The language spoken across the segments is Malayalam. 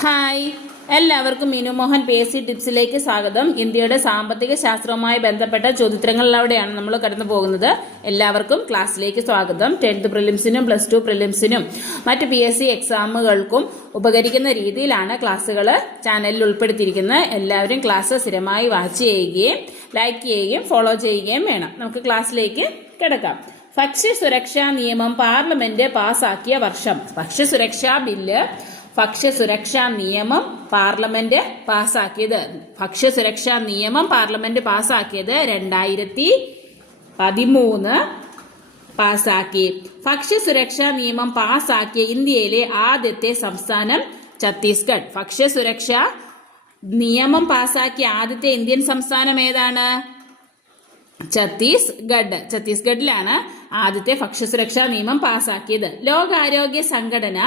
ഹായ്, എല്ലാവർക്കും മിനു മോഹൻ PSC ടിപ്സിലേക്ക് സ്വാഗതം. ഇന്ത്യയുടെ സാമ്പത്തിക ശാസ്ത്രവുമായി ബന്ധപ്പെട്ട ചോദ്യോത്തരങ്ങളിലൂടെയാണ് നമ്മൾ കടന്നു പോകുന്നത്. എല്ലാവർക്കും ക്ലാസ്സിലേക്ക് സ്വാഗതം. 10th പ്രിലിംസിനും +2 പ്രിലിംസിനും മറ്റ് PSC എക്സാമുകൾക്കും ഉപകരിക്കുന്ന രീതിയിലാണ് ക്ലാസ്സുകൾ ചാനലിൽ ഉൾപ്പെടുത്തിയിരിക്കുന്നത്. എല്ലാവരും ക്ലാസ് സ്ഥിരമായി വാച്ച് ചെയ്യുകയും ലൈക്ക് ചെയ്യുകയും ഫോളോ ചെയ്യുകയും വേണം. നമുക്ക് ക്ലാസ്സിലേക്ക് കിടക്കാം. ഭക്ഷ്യസുരക്ഷാ നിയമം പാർലമെന്റ് പാസാക്കിയ വർഷം. ഭക്ഷ്യസുരക്ഷാ ബില്ല്, ഭക്ഷ്യസുരക്ഷാ നിയമം പാർലമെന്റ് പാസാക്കിയത്. ഭക്ഷ്യസുരക്ഷാ നിയമം പാർലമെന്റ് പാസാക്കിയത് 2013 പാസാക്കി. ഭക്ഷ്യസുരക്ഷാ നിയമം പാസാക്കിയ ഇന്ത്യയിലെ ആദ്യത്തെ സംസ്ഥാനം ഛത്തീസ്ഗഡ്. ഭക്ഷ്യസുരക്ഷാ നിയമം പാസാക്കിയ ആദ്യത്തെ ഇന്ത്യൻ സംസ്ഥാനം ഏതാണ്? ഛത്തീസ്ഗഡ്. ഛത്തീസ്ഗഡിലാണ് ആദ്യത്തെ ഭക്ഷ്യസുരക്ഷാ നിയമം പാസാക്കിയത്. ലോകാരോഗ്യ സംഘടന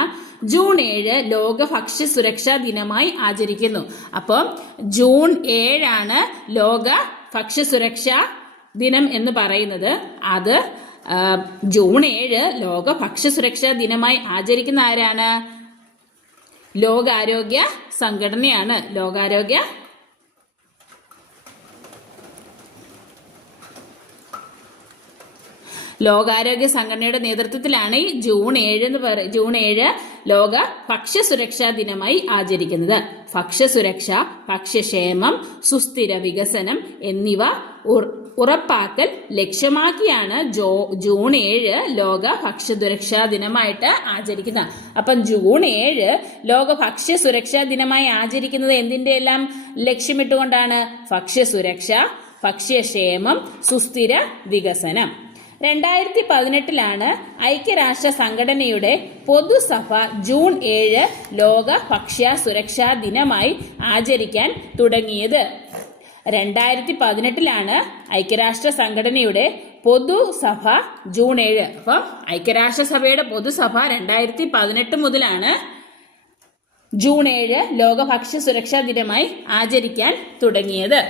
ജൂൺ 7 ലോക ഭക്ഷ്യസുരക്ഷാ ദിനമായി ആചരിക്കുന്നു. അപ്പം ജൂൺ 7 ലോക ഭക്ഷ്യസുരക്ഷാ ദിനം എന്ന് പറയുന്നത്. അത് ജൂൺ 7 ലോക ഭക്ഷ്യസുരക്ഷാ ദിനമായി ആചരിക്കുന്ന ആരാണ്? ലോകാരോഗ്യ സംഘടനയാണ്. ലോകാരോഗ്യ സംഘടനയുടെ നേതൃത്വത്തിലാണ് ഈ ജൂൺ 7 ലോക ഭക്ഷ്യസുരക്ഷാ ദിനമായി ആചരിക്കുന്നത്. ഭക്ഷ്യസുരക്ഷ, ഭക്ഷ്യക്ഷേമം, സുസ്ഥിര വികസനം എന്നിവ ഉറപ്പാക്കൽ ലക്ഷ്യമാക്കിയാണ് ജൂൺ 7 ലോക ഭക്ഷ്യസുരക്ഷാ ദിനമായിട്ട് ആചരിക്കുന്നത്. അപ്പം ജൂൺ 7 ലോക ഭക്ഷ്യസുരക്ഷാ ദിനമായി ആചരിക്കുന്നത് എന്തിന്റെ എല്ലാം ലക്ഷ്യമിട്ടുകൊണ്ടാണ്? ഭക്ഷ്യസുരക്ഷ, ഭക്ഷ്യക്ഷേമം, സുസ്ഥിര വികസനം. 2018 ഐക്യരാഷ്ട്ര സംഘടനയുടെ പൊതുസഭ ജൂൺ 7 ലോക ഭക്ഷ്യ സുരക്ഷാ ദിനമായി ആചരിക്കാൻ തുടങ്ങിയത്. 2018 ഐക്യരാഷ്ട്ര സംഘടനയുടെ പൊതുസഭ ജൂൺ 7. അപ്പം ഐക്യരാഷ്ട്രസഭയുടെ പൊതുസഭ 2018 മുതലാണ് ജൂൺ 7 ലോക ഭക്ഷ്യ സുരക്ഷാ ദിനമായി ആചരിക്കാൻ തുടങ്ങിയത്.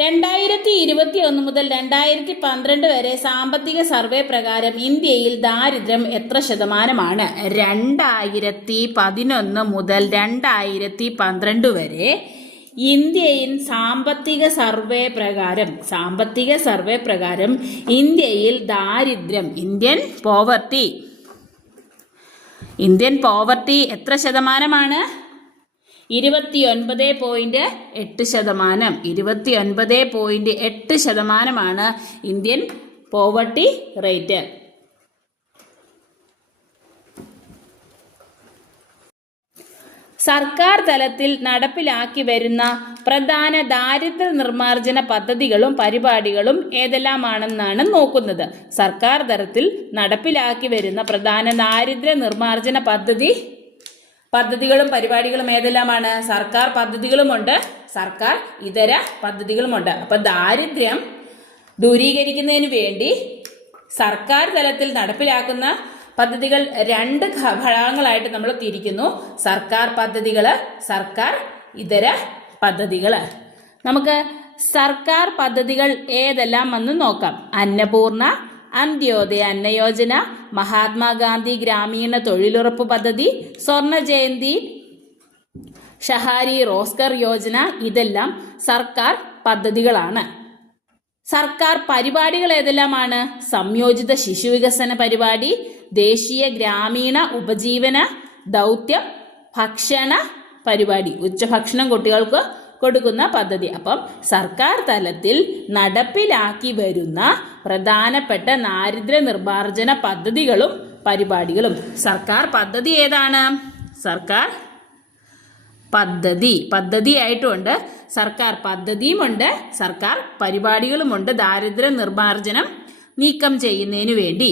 2021 മുതൽ 2012 വരെ സാമ്പത്തിക സർവേ പ്രകാരം ഇന്ത്യയിൽ ദാരിദ്ര്യം എത്ര ശതമാനമാണ്? 2011 മുതൽ 2012 വരെ ഇന്ത്യയിൽ സാമ്പത്തിക സർവേ പ്രകാരം ഇന്ത്യയിൽ ദാരിദ്ര്യം, ഇന്ത്യൻ പോവർട്ടി എത്ര ശതമാനമാണ്? 29.8%. 29.8% ഇന്ത്യൻ പോവർട്ടി റേറ്റ്. സർക്കാർ തലത്തിൽ നടപ്പിലാക്കി വരുന്ന പ്രധാന ദാരിദ്ര്യ നിർമ്മാർജ്ജന പദ്ധതികളും പരിപാടികളും ഏതെല്ലാമാണെന്നാണ് നോക്കുന്നത്. സർക്കാർ തലത്തിൽ നടപ്പിലാക്കി വരുന്ന പ്രധാന ദാരിദ്ര്യ നിർമ്മാർജ്ജന പദ്ധതികളും പരിപാടികളും ഏതെല്ലാമാണ്? സർക്കാർ പദ്ധതികളുമുണ്ട്, സർക്കാർ ഇതര പദ്ധതികളുമുണ്ട്. അപ്പൊ ദാരിദ്ര്യം ദൂരീകരിക്കുന്നതിന് വേണ്ടി സർക്കാർ തലത്തിൽ നടപ്പിലാക്കുന്ന പദ്ധതികൾ 2 ഘടകങ്ങളായിട്ട് നമ്മൾ തിരിക്കുന്നു. സർക്കാർ പദ്ധതികള്, സർക്കാർ ഇതര പദ്ധതികള്. നമുക്ക് സർക്കാർ പദ്ധതികൾ ഏതെല്ലാം എന്ന് നോക്കാം. അന്നപൂർണ, അന്ത്യോദയ അന്ന യോജന, മഹാത്മാഗാന്ധി ഗ്രാമീണ തൊഴിലുറപ്പ് പദ്ധതി, സ്വർണ ജയന്തി, ഷഹാരി റോസ്കർ യോജന, ഇതെല്ലാം സർക്കാർ പദ്ധതികളാണ്. സർക്കാർ പരിപാടികൾ ഏതെല്ലാമാണ്? സംയോജിത ശിശുവികസന പരിപാടി, ദേശീയ ഗ്രാമീണ ഉപജീവന ദൗത്യം, ഭക്ഷണ പരിപാടി, ഉച്ചഭക്ഷണം കുട്ടികൾക്ക് കൊടുക്കുന്ന പദ്ധതി. അപ്പം സർക്കാർ തലത്തിൽ നടപ്പിലാക്കി വരുന്ന പ്രധാനപ്പെട്ട ദാരിദ്ര്യ നിർമ്മാർജ്ജന പദ്ധതികളും പരിപാടികളും. സർക്കാർ പദ്ധതി ഏതാണ്? സർക്കാർ പദ്ധതിയായിട്ടുമുണ്ട്, സർക്കാർ പദ്ധതിയുമുണ്ട്, സർക്കാർ പരിപാടികളുമുണ്ട്. ദാരിദ്ര്യ നിർമ്മാർജ്ജനം നീക്കം ചെയ്യുന്നതിനു വേണ്ടി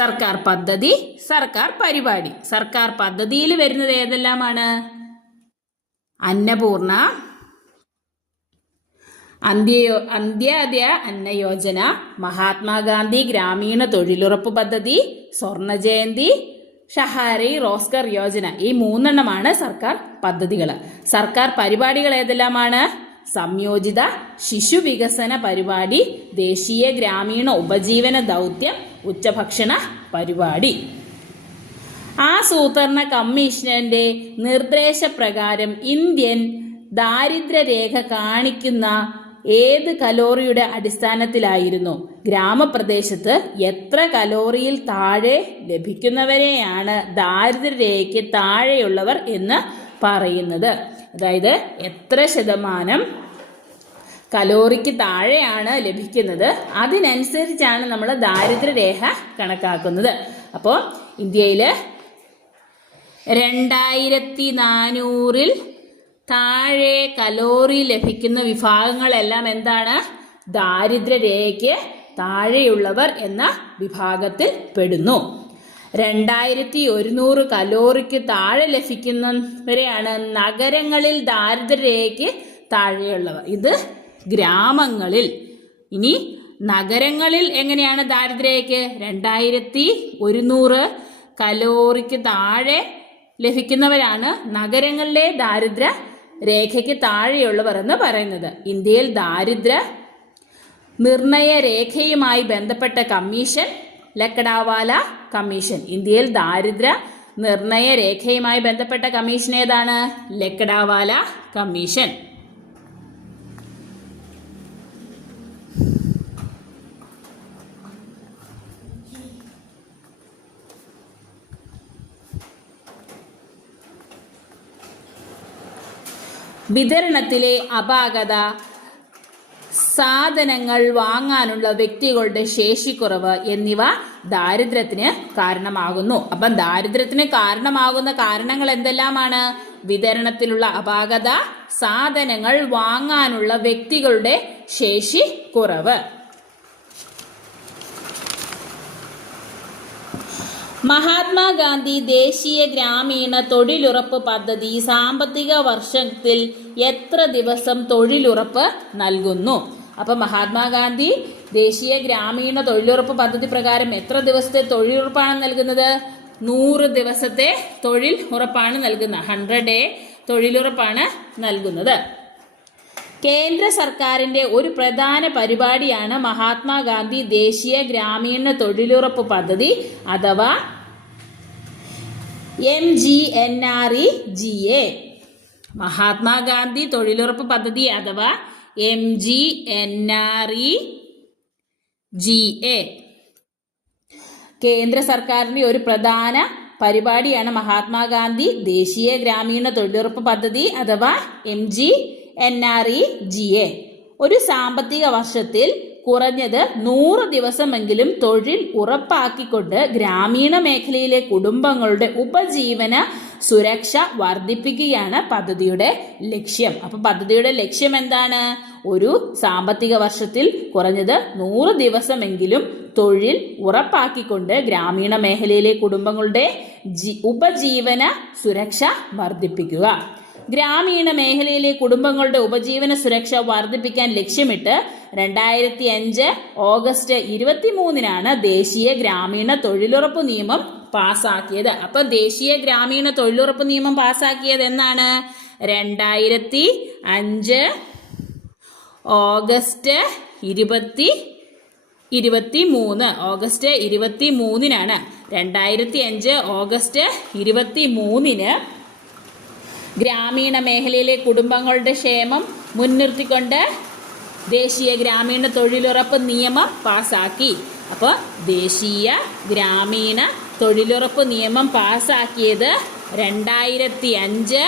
സർക്കാർ പദ്ധതി, സർക്കാർ പരിപാടി. സർക്കാർ പദ്ധതിയിൽ വരുന്നത് ഏതെല്ലാമാണ്? അന്നപൂർണ, അന്ത്യോദയ അന്ന യോജന, മഹാത്മാഗാന്ധി ഗ്രാമീണ തൊഴിലുറപ്പ് പദ്ധതി, സ്വർണ ജയന്തി, ഷഹാരി റോസ്കർ യോജന. ഈ 3 സർക്കാർ പദ്ധതികൾ. സർക്കാർ പരിപാടികൾ ഏതെല്ലാമാണ്? സംയോജിത ശിശു വികസന പരിപാടി, ദേശീയ ഗ്രാമീണ ഉപജീവന ദൗത്യം, ഉച്ചഭക്ഷണ പരിപാടി. ആസൂത്രണ കമ്മീഷന്റെ നിർദ്ദേശപ്രകാരം ഇന്ത്യൻ ദാരിദ്ര്യരേഖ കാണിക്കുന്ന ഏത് കലോറിയുടെ അടിസ്ഥാനത്തിലായിരുന്നു? ഗ്രാമപ്രദേശത്ത് എത്ര കലോറിയിൽ താഴെ ലഭിക്കുന്നവരെയാണ് ദാരിദ്ര്യരേഖയ്ക്ക് താഴെയുള്ളവർ എന്ന് പറയുന്നത്? അതായത് എത്ര ശതമാനം കലോറിക്ക് താഴെയാണ് ലഭിക്കുന്നത്, അതിനനുസരിച്ചാണ് നമ്മൾ ദാരിദ്ര്യരേഖ കണക്കാക്കുന്നത്. അപ്പോൾ ഇന്ത്യയിൽ 2400-ൽ താഴെ കലോറി ലഭിക്കുന്ന വിഭാഗങ്ങളെല്ലാം എന്താണ്? ദാരിദ്ര്യരേഖയ്ക്ക് താഴെയുള്ളവർ എന്ന വിഭാഗത്തിൽ പെടുന്നു. 2100 കലോറിക്ക് താഴെ ലഭിക്കുന്നവരെയാണ് നഗരങ്ങളിൽ ദാരിദ്ര്യരേഖയ്ക്ക് താഴെയുള്ളവർ. ഇത് ഗ്രാമങ്ങളിൽ. ഇനി നഗരങ്ങളിൽ എങ്ങനെയാണ് ദാരിദ്ര്യരേഖയ്ക്ക്? 2100 കലോറിക്ക് താഴെ ലഭിക്കുന്നവരാണ് നഗരങ്ങളിലെ ദാരിദ്ര്യ രേഖയ്ക്ക് താഴെയുള്ളവർ എന്ന് പറയുന്നത്. ഇന്ത്യയിൽ ദാരിദ്ര്യ നിർണയ രേഖയുമായി ബന്ധപ്പെട്ട കമ്മീഷൻ ലക്കഡാവാല കമ്മീഷൻ. ഇന്ത്യയിൽ ദാരിദ്ര്യ നിർണയ രേഖയുമായി ബന്ധപ്പെട്ട കമ്മീഷൻ ഏതാണ്? ലക്കഡാവാല കമ്മീഷൻ. വിതരണത്തിലെ അപാകത, സാധനങ്ങൾ വാങ്ങാനുള്ള വ്യക്തികളുടെ ശേഷിക്കുറവ് എന്നിവ ദാരിദ്ര്യത്തിന് കാരണമാകുന്നു. അപ്പം ദാരിദ്ര്യത്തിന് കാരണമാകുന്ന കാരണങ്ങൾ എന്തെല്ലാമാണ്? വിതരണത്തിലുള്ള അപാകത, സാധനങ്ങൾ വാങ്ങാനുള്ള വ്യക്തികളുടെ ശേഷി കുറവ്. മഹാത്മാഗാന്ധി ദേശീയ ഗ്രാമീണ തൊഴിലുറപ്പ് പദ്ധതി സാമ്പത്തിക വർഷത്തിൽ എത്ര ദിവസം തൊഴിലുറപ്പ് നൽകുന്നു? അപ്പൊ മഹാത്മാഗാന്ധി ദേശീയ ഗ്രാമീണ തൊഴിലുറപ്പ് പദ്ധതി പ്രകാരം എത്ര ദിവസത്തെ തൊഴിലുറപ്പാണ് നൽകുന്നത്? 100 ദിവസത്തെ തൊഴിൽ ഉറപ്പാണ് നൽകുന്നത്. 100 ഡേ തൊഴിലുറപ്പാണ് നൽകുന്നത്. കേന്ദ്ര സർക്കാരിന്റെ ഒരു പ്രധാന പരിപാടിയാണ് മഹാത്മാഗാന്ധി ദേശീയ ഗ്രാമീണ തൊഴിലുറപ്പ് പദ്ധതി അഥവാ MGNREGA. മഹാത്മാഗാന്ധി തൊഴിലുറപ്പ് പദ്ധതി അഥവാ MGNREGA കേന്ദ്ര സർക്കാരിന്റെ ഒരു പ്രധാന പരിപാടിയാണ് മഹാത്മാഗാന്ധി ദേശീയ ഗ്രാമീണ തൊഴിലുറപ്പ് പദ്ധതി അഥവാ MGNREGA. ഒരു സാമ്പത്തിക വർഷത്തിൽ കുറഞ്ഞത് 100 ദിവസമെങ്കിലും തൊഴിൽ ഉറപ്പാക്കിക്കൊണ്ട് ഗ്രാമീണ മേഖലയിലെ കുടുംബങ്ങളുടെ ഉപജീവന സുരക്ഷ വർദ്ധിപ്പിക്കുകയാണ് പദ്ധതിയുടെ ലക്ഷ്യം. അപ്പൊ പദ്ധതിയുടെ ലക്ഷ്യം എന്താണ്? ഒരു സാമ്പത്തിക വർഷത്തിൽ കുറഞ്ഞത് 100 ദിവസമെങ്കിലും തൊഴിൽ ഉറപ്പാക്കിക്കൊണ്ട് ഗ്രാമീണ മേഖലയിലെ കുടുംബങ്ങളുടെ ഉപജീവന സുരക്ഷ വർദ്ധിപ്പിക്കുക. ഗ്രാമീണ മേഖലയിലെ കുടുംബങ്ങളുടെ ഉപജീവന സുരക്ഷ വർദ്ധിപ്പിക്കാൻ ലക്ഷ്യമിട്ട് 2005 ഓഗസ്റ്റ് 23-നാണ് ദേശീയ ഗ്രാമീണ തൊഴിലുറപ്പ് നിയമം പാസാക്കിയത്. അപ്പൊ ദേശീയ ഗ്രാമീണ തൊഴിലുറപ്പ് നിയമം പാസാക്കിയത് എന്നാണ്? 2005 ഓഗസ്റ്റ് 23. ഓഗസ്റ്റ് 23-നാണ്. 2005 ഓഗസ്റ്റ് 23-ന് ഗ്രാമീണ മേഖലയിലെ കുടുംബങ്ങളുടെ ക്ഷേമം മുൻനിർത്തിക്കൊണ്ട് ദേശീയ ഗ്രാമീണ തൊഴിലുറപ്പ് നിയമം പാസാക്കി. അപ്പോൾ ദേശീയ ഗ്രാമീണ തൊഴിലുറപ്പ് നിയമം പാസാക്കിയത് 2005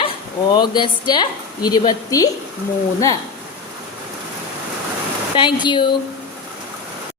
ഓഗസ്റ്റ് 23. Thank you.